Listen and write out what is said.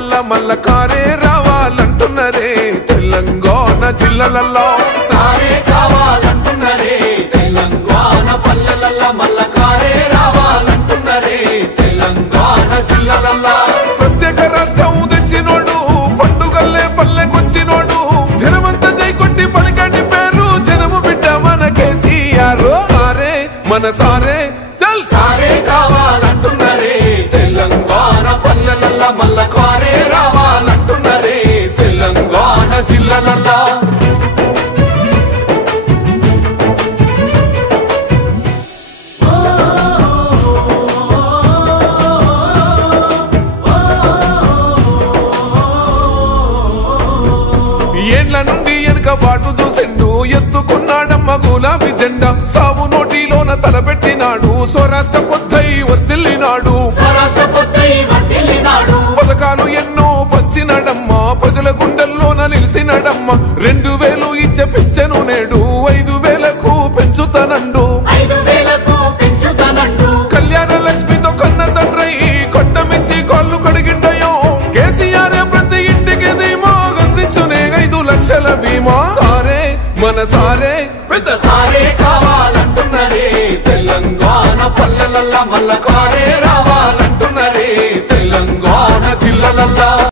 పల్లెలల్లా మల్ల కారే రావాలంటున్నరే తెలంగాణ జిల్లాలల్లో సారే కావాలంటున్నరే తెలంగాణ పల్లెలల్లా మల్ల కారే రావాలంటున్నరే తెలంగాణ జిల్లాలల్లా ప్రత్యేక రాష్ట్రం తెచ్చినోడు పండుగల్లే పల్లెకొచ్చినోడు జనమంతా జై కొట్టి పలికండి పేరు జనము బిడ్డ మన కేసీఆర్ సారే మన సారే చల్ సారే కావాలంటున్నరే తెలంగాణ పల్లెలల్లా మల్ల కారే రావాలంటున్నరే తెలంగాణ జిల్లాలల్లా ఏండ్ల నుండి వెనక బాటు చూసిండు ఎత్తుకున్నాడమ్మ గులాబీ జెండా సాగు నోటిలోన తలపెట్టినాడు స్వరాష్ట్ర పొద్దై వర్దిల్లినాడు పథకాలు ఎన్నో పంచినాడమ్మ ప్రజల గుండెల్లోన నిలిసినాడమ్మ 2000 ఇచ్చే పింఛను నేడు 5000కు పెంచుతానండు కళ్యాణ లక్ష్మితో కన్న తండ్రై కొట్టమిచ్చి కాళ్ళు కడిగిండయో కేసీఆర్ ప్రతి ఇంటికి ధీమా అందించునే 5 లక్షల బీమా సారే మన సారే పెద్ద